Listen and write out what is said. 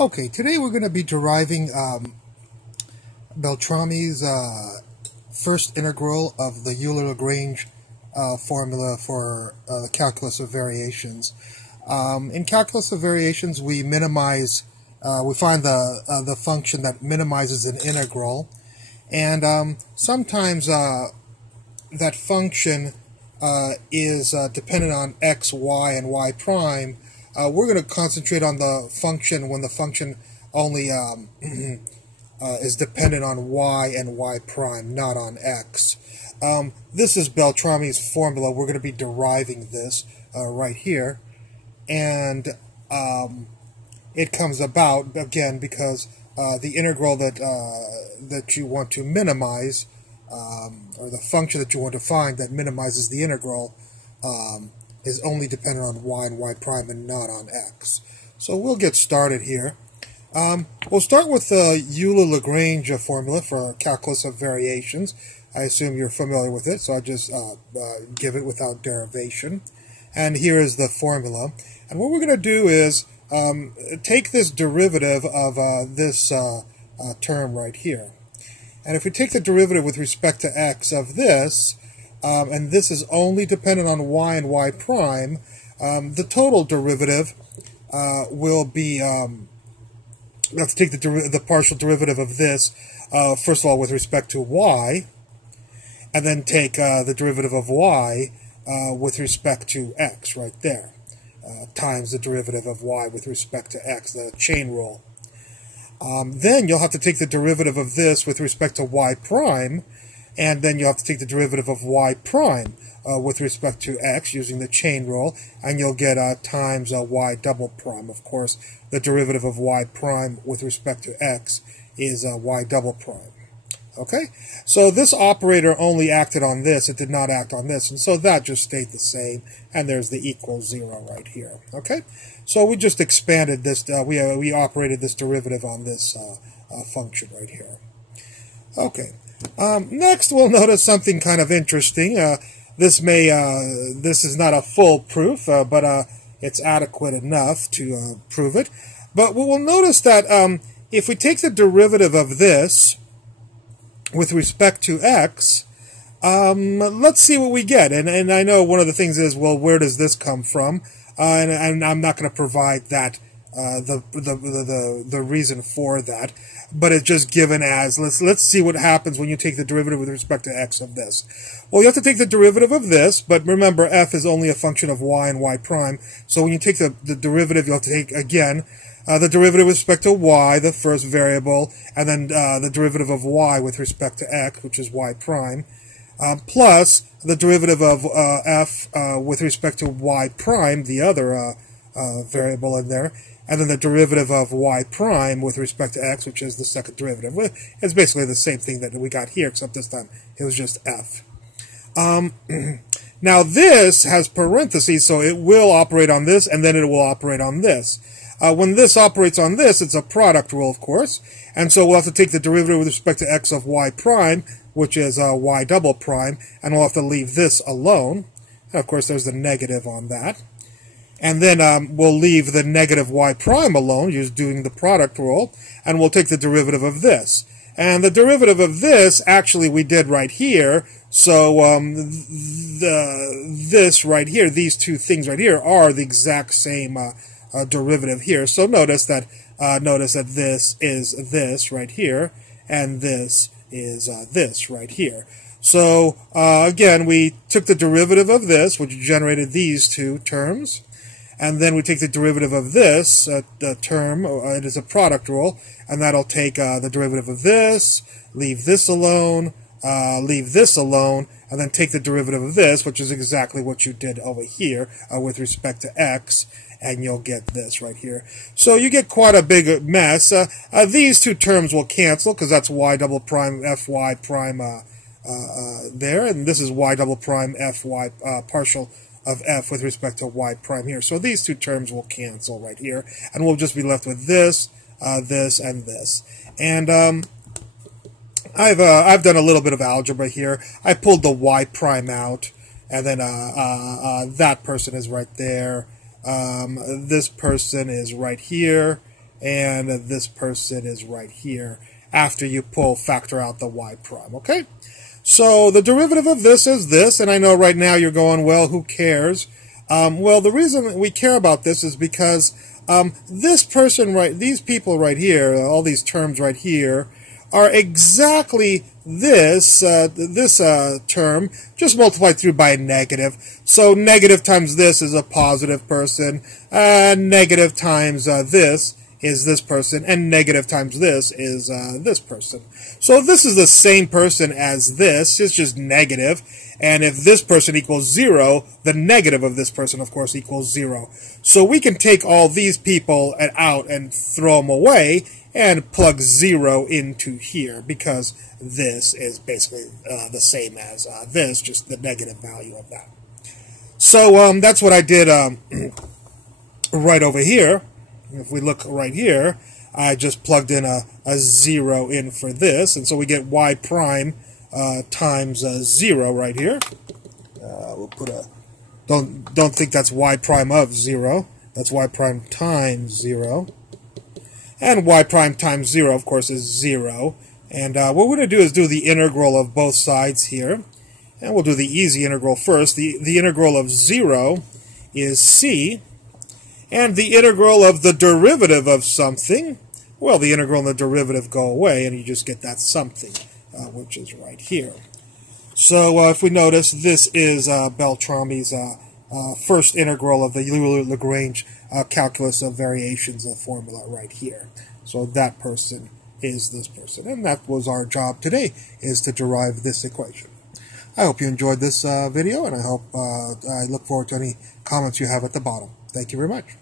Okay, today we're going to be deriving Beltrami's first integral of the Euler Lagrange formula for the calculus of variations. In calculus of variations, we find the function that minimizes an integral, and sometimes that function is dependent on x, y, and y prime. We're going to concentrate on the function when the function only is dependent on y and y prime, not on x. This is Beltrami's formula. We're going to be deriving this right here. And it comes about, again, because the integral that you want to minimize, or the function that you want to find that minimizes the integral, is only dependent on y and y prime and not on x. So we'll get started here. We'll start with the Euler Lagrange formula for calculus of variations. I assume you're familiar with it, so I'll just give it without derivation. And here is the formula. And what we're going to do is take this derivative of this term right here. And if we take the derivative with respect to x of this, and this is only dependent on y and y prime, the total derivative will be, we have to take the partial derivative of this, first of all, with respect to y, and then take the derivative of y with respect to x, right there, times the derivative of y with respect to x, the chain rule. Then you'll have to take the derivative of this with respect to y prime, and then you'll have to take the derivative of y prime with respect to x using the chain rule, and you'll get times y double prime. Of course, the derivative of y prime with respect to x is y double prime. Okay? So this operator only acted on this, it did not act on this, and so that just stayed the same, and there's the equal 0 right here. Okay? So we just expanded this, we operated this derivative on this function right here. Okay. Next, we'll notice something kind of interesting. This is not a full proof, but it's adequate enough to prove it. But we'll notice that if we take the derivative of this with respect to x, let's see what we get. And I know one of the things is, well, where does this come from? And I'm not going to provide that the reason for that, but it's just given as let's see what happens when you take the derivative with respect to x of this. Well, you have to take the derivative of this, but remember f is only a function of y and y prime, so when you take the derivative, you'll have to take again the derivative with respect to y, the first variable, and then the derivative of y with respect to x, which is y prime, plus the derivative of f with respect to y prime, the other variable in there, and then the derivative of y prime with respect to x, which is the second derivative. It's basically the same thing that we got here, except this time it was just f. Now this has parentheses, so it will operate on this, and then it will operate on this. When this operates on this, it's a product rule, of course, and so we'll have to take the derivative with respect to x of y prime, which is y double prime, and we'll have to leave this alone. And of course, there's the negative on that. And then we'll leave the negative y prime alone, just doing the product rule, and we'll take the derivative of this. And the derivative of this, actually, we did right here. So this right here, these two things right here, are the exact same derivative here. So notice that this is this right here, and this is this right here. So again, we took the derivative of this, which generated these two terms. And then we take the derivative of this term, it is a product rule, and that'll take the derivative of this, leave this alone, and then take the derivative of this, which is exactly what you did over here with respect to x, and you'll get this right here. So you get quite a big mess. These two terms will cancel, because that's y double prime fy prime there, and this is y double prime fy partial of f with respect to y prime here. So these two terms will cancel right here, and we'll just be left with this, this, and this. And I've done a little bit of algebra here. I pulled the y prime out, and then that person is right there. This person is right here, and this person is right here after you factor out the y prime, okay? So the derivative of this is this, and I know right now you're going, well, who cares? Well, the reason we care about this is because this person, these people right here, all these terms right here, are exactly this term, just multiplied through by a negative. So negative times this is a positive person, negative times this is this person, and negative times this is this person. So this is the same person as this, it's just negative, and if this person equals 0, the negative of this person, of course, equals 0. So we can take all these people out and throw them away, and plug 0 into here, because this is basically the same as this, just the negative value of that. So that's what I did right over here. If we look right here, I just plugged in a 0 in for this, and so we get y prime times 0 right here. We'll put a, don't think that's y prime of 0, that's y prime times 0. And y prime times 0, of course, is 0. And what we're going to do is do the integral of both sides here. And we'll do the easy integral first. The integral of 0 is c. And the integral of the derivative of something, well, the integral and the derivative go away, and you just get that something, which is right here. So if we notice, this is Beltrami's first integral of the Euler Lagrange calculus of variations formula right here. So that person is this person. And that was our job today, is to derive this equation. I hope you enjoyed this video, and I look forward to any comments you have at the bottom. Thank you very much.